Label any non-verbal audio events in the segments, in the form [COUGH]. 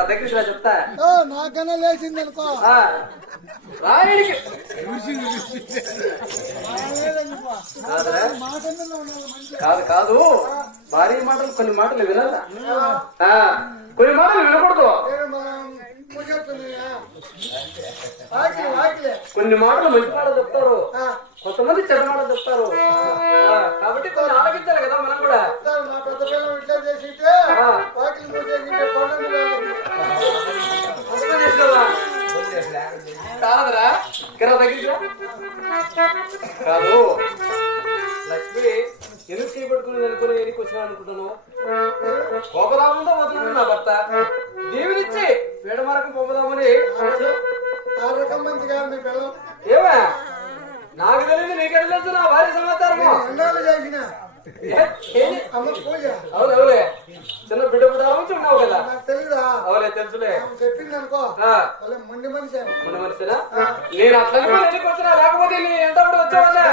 రా దగ్గరికి రా చెప్తా నాకన్నా లేచింది అనుకో రాయుడికి. కాదు కాదు. భారీ మాటలు కొన్ని మాటలు వినాలా? కొన్ని మాటలు వినకూడదు. కొన్ని మాటలు మంచి మాటలు చెప్తారు. కొంతమంది చెడ్డ మాటలు చెప్తారు. కోపదామంతో వదులుతుంది నా భర్త. దేవునిచ్చి వేడమరకు పోదామని ఆ రకం మంచి కాదు మీ పిల్లలు ఏమా? నాకు తెలియదు నీకెట్లా తెలుసు నా భార్య సమాచారము? ఎన్నాళ్ళు చేసిన ఏ- ఏంది? అమ్మ పూజ అవును అవులే చిన్న బిడ్డ పుట్టాము ఉన్నావు కదా. అవులే తెలుసులే. చెప్పింది అనుకో మొండి మనిషి. ఉన్న మనిషినా నేను అట్లా వచ్చినా లేకపోతే నీ ఎంత కూడా వచ్చావన్నా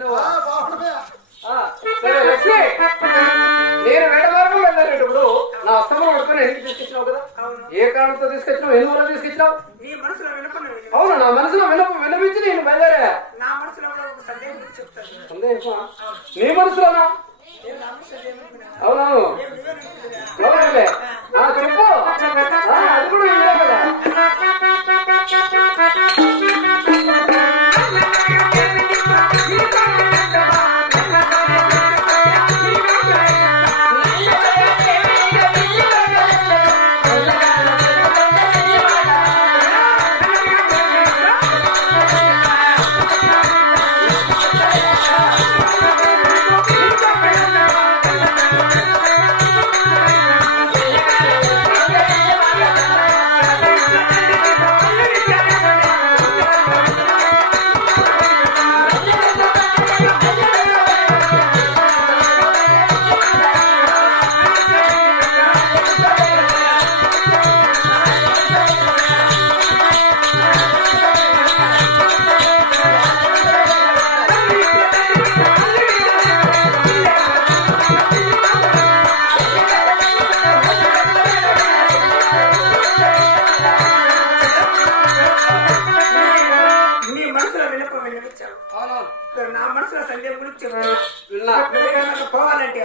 పెట్టినావా సరే లక్ష్మి. నేను నా అస్తమం పట్టుకొని ఎందుకు తీసుకొచ్చినావు కదా? ఏ కారణంతో తీసుకొచ్చినావు? ఎన్ని రోజులు తీసుకొచ్చినావు? నీ మనసులో వినపడి అవును నా మనసులో వినప వినపించి నేను బయలుదేరా. నా మనసులో సందేహం నీ మనసులోనా? నా మనసులో సందేహం గురించి పోవాలంటే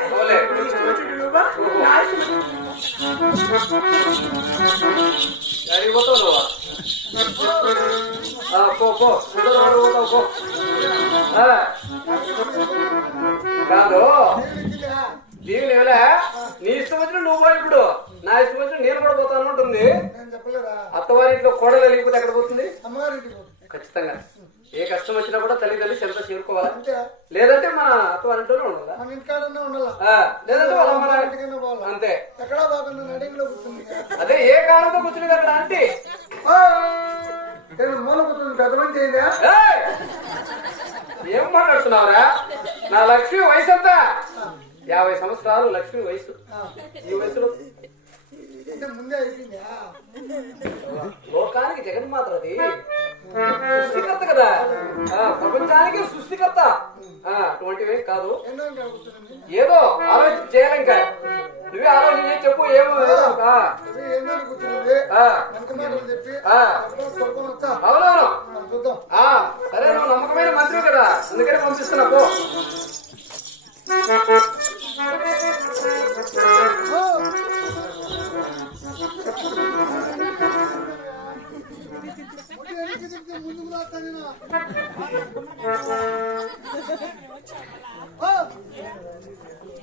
పో. పో. పో. కాదు? దీని నీ ఇష్టం వచ్చిన నువ్వు పో ఇప్పుడు. నా ఇష్టం వచ్చిన నేను కూడా పోతాను ఉంటుంది నేను చెప్పలేదా? అత్తవారింట్లో కోడలు వెళ్ళిపోతే ఎక్కడ ఏయ్! ఏం మాట్లాడుతున్నావురా? నా లక్ష్మి వయసు ఎంత? యాభై సంవత్సరాలు లక్ష్మి వయసు. ఈ వయసులో? అంటే ముందే అయిపోయిందా? లోకానికి జగన్మాత అది సృష్టికర్త కదా? ఆ, ప్రపంచానికి సృష్టికర్త. ఆ, అటువంటివి కాదు. ఏదో ఆలోచన చేయాలి ఇంకా. నువ్వే ఆలోచన చేసి చెప్పు ఏమో అవునవును సరే నువ్వు నమ్మకమైన మంత్రి కదా. అందుకనే పంపిస్తున్నా పో. నేను. ఓ!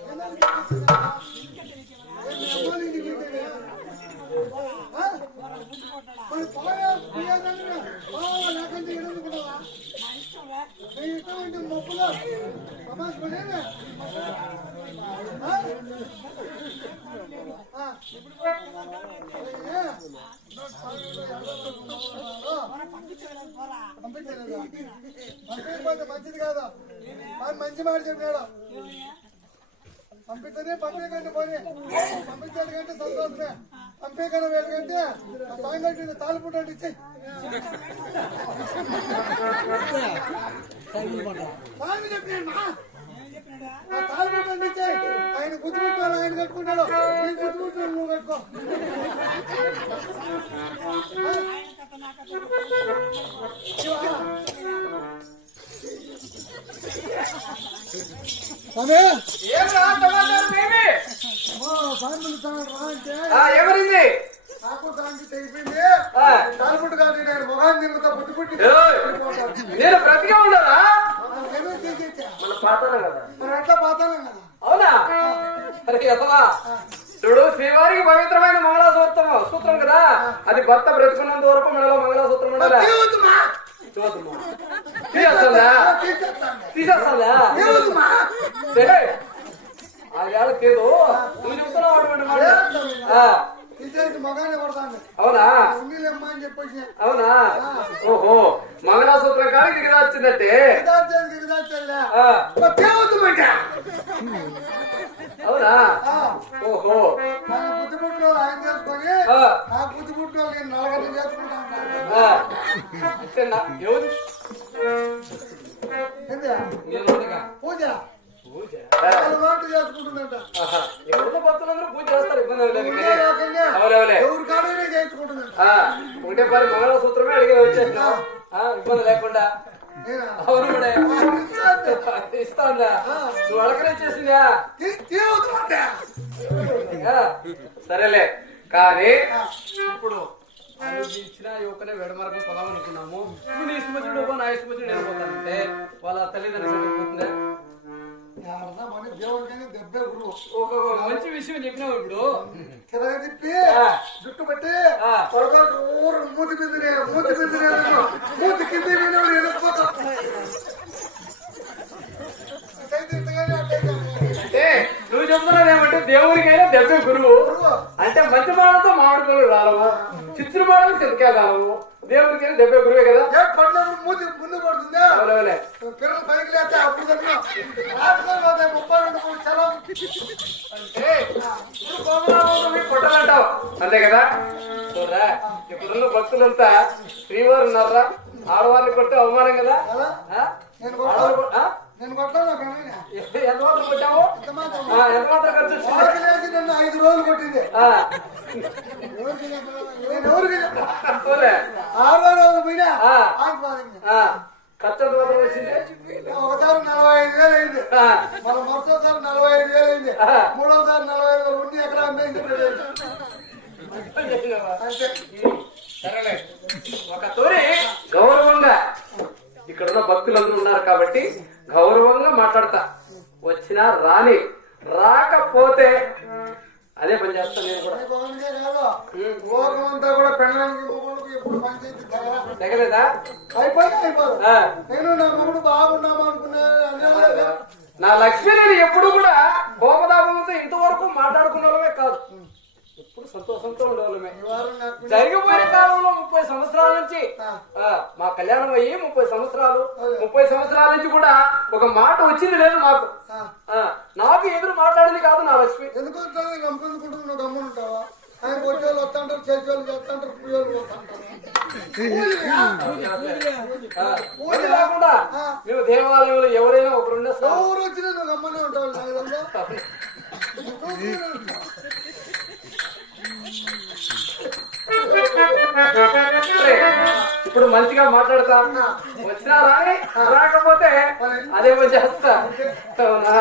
వెనక్కి తిప్పితే పోనీ ఇంటికి తిప్పితే. ఆ? మరి పోయా, పోయేదాన్ని ఓ, నాకంటే ఎడనుకుంటావా? నీ ఇష్టం అంటే మొక్కులో సమాజ్ పడేనా? ఆ? ఆ. ఏ? పంపించలేదా? పంపించకపోతే మంచిది కాదు మరి మంచి మాట చెప్పాడు పంపిస్తేనే పంపించకండి పోనీ పంపించాడు కంటే సంతోషమే పంపించకుండా వేడుకంటే సాయంత్రం తాలిపుట్టు అంటే ఆయన గుర్తుపెట్టాలి ఆయన కట్టుకుంటాడు నీ గుర్తుపెట్టు నువ్వు కట్టుకో ఏం రా అంటే దానికి తెగిపోయింది. కాదు నేను మొహాన్ని నిమ్మతో పుట్టి పుట్టి ఏయ్, నేను బ్రతికే ఉండరా నేను తీసేచ్చా మన పాతాను కదా. మరి ఎట్లా పోతాను కదా? అవునా? అరే చూడు శ్రీవారికి పవిత్రమైన మంగళసూత్రం సూత్రం కదా. అది భర్త బ్రతుకున్నంత వరకు మనలో మంగళసూత్రం ఉండాలి? తీసేస్తుందా. తీసేస్తుందా ఆ వేళ తీరు. నువ్వు చెప్తున్నావు అటువంటి మాట. అవునా? ఉన్నీలమ్మా అని చెప్పేసి. అవునా? ఓహో మంగళసూత్రం కానీ దిగి వచ్చిందంటే. అవునా. ఓహో. ఆయన బుద్ధి పుట్టిన వాళ్ళు ఆయన చేసుకొని. నా బుద్ధి పుట్టిన వాళ్ళు నేను నలగని చేసుకుంటా నా- ఎవరు. పూజ. పూజ? చేసుకుంటుందంట. పూజ చేస్తారు ఇబ్బంది చేయించుకుంటుందంట ఆ, ఒకటే పరి మంగళసూత్రమే అడిగి వచ్చేసినావు ఆ, ఇబ్బంది లేకుండా? అవును ఇచ్చాను. ఇస్తాందా నువ్వు సరేలే. కానీ ఇప్పుడు ఆలోచించిన యువకనే వెడమరకం పొలం అనుకున్నాము నీ పో, నా నేను పోతానంటే వాళ్ళ తల్లిదండ్రులు మంచి విషయం చెప్పినావు ఇప్పుడు. కిందకి తిప్పి. జుట్టు పట్టి. త్వరగా ఊరు మూతి బిందునే మూతి బిందునే మూతి కింద అంటే నువ్వు చెప్తున్నావు ఏమంటే దేవుడికైనా దెబ్బ గురువు అంటే మంచి మాటతో మామిడి పనులు రాలవు చిత్రు మాటలు చెతకాయ రాలవు. దేవుడికైనా దెబ్బ గురువే కదా? ఏ పడినప్పుడు మూతి ముందు పడుతుందా. పిల్లలు పైకి లేస్తే అప్పుడు రాసుకోవాలి ముప్పై రెండు మూడు అంటే కొట్టాలంటావు అంతే కదా? చూడరా ఇప్పుడున్న భక్తులంతా శ్రీవారు ఉన్నారా? ఆడవారిని కొట్టి అవమానం కదా? నేను నేను ప్రణయన? ఎంత మాత్రం కొట్టావు ఎంత మాత్రం ఖర్చు లేచి నన్ను ఐదు రోజులు కొట్టింది? నేను ఎవరికి. ఆరో రోజు పోయినా? ఖర్చు ఎంత మాత్రం వచ్చింది? ఒకసారి నలభై ఐదు వేలు అయింది. మన మొదటిసారి నలభై ఐదు వేలు అయింది. ఆ. మూడోసారి నలభై ఐదు వేలు ఉండి ఎకరా అమ్మేసి అంతే. సరేలే. ఒక తోరి గౌరవంగా ఇక్కడున్న భక్తులందరూ ఉన్నారు కాబట్టి గౌరవంగా మాట్లాడతా. వచ్చినా రాని రాకపోతే అదే పని చేస్తాను నేను కూడా. తగలేదా? నేను నా మొగుడు బాగున్నాము అనుకున్నా అన్నా నా లక్ష్మి నేను ఎప్పుడు కూడా కోపదాపంతో ఇంతవరకు మాట్లాడుకున్న వాళ్ళమే కాదు. ఎప్పుడు సంతోషంతో ఉండేవాళ్ళమే. జరిగిపోయిన కాలంలో ముప్పై సంవత్సరాల నుంచి మా కళ్యాణం అయ్యి ముప్పై సంవత్సరాలు ముప్పై సంవత్సరాల నుంచి కూడా ఒక మాట వచ్చింది లేదు మాకు. నాకు ఎదురు మాట్లాడింది కాదు నా లక్ష్మి. ఎందుకు ఆయన కొట్టేవాళ్ళు వస్తుంటారు చేసేవాళ్ళు చేస్తుంటారు ఊరి లేకుండా మేము దేవాలయంలో ఎవరైనా ఒకరుండే ఎవరు వచ్చినా నువ్వు గమ్మనే ఉంటావు. [LAUGHS] ఇప్పుడు మంచిగా మాట్లాడతా. వచ్చినా రాని రాకపోతే అదే పని చేస్తా. అవునా?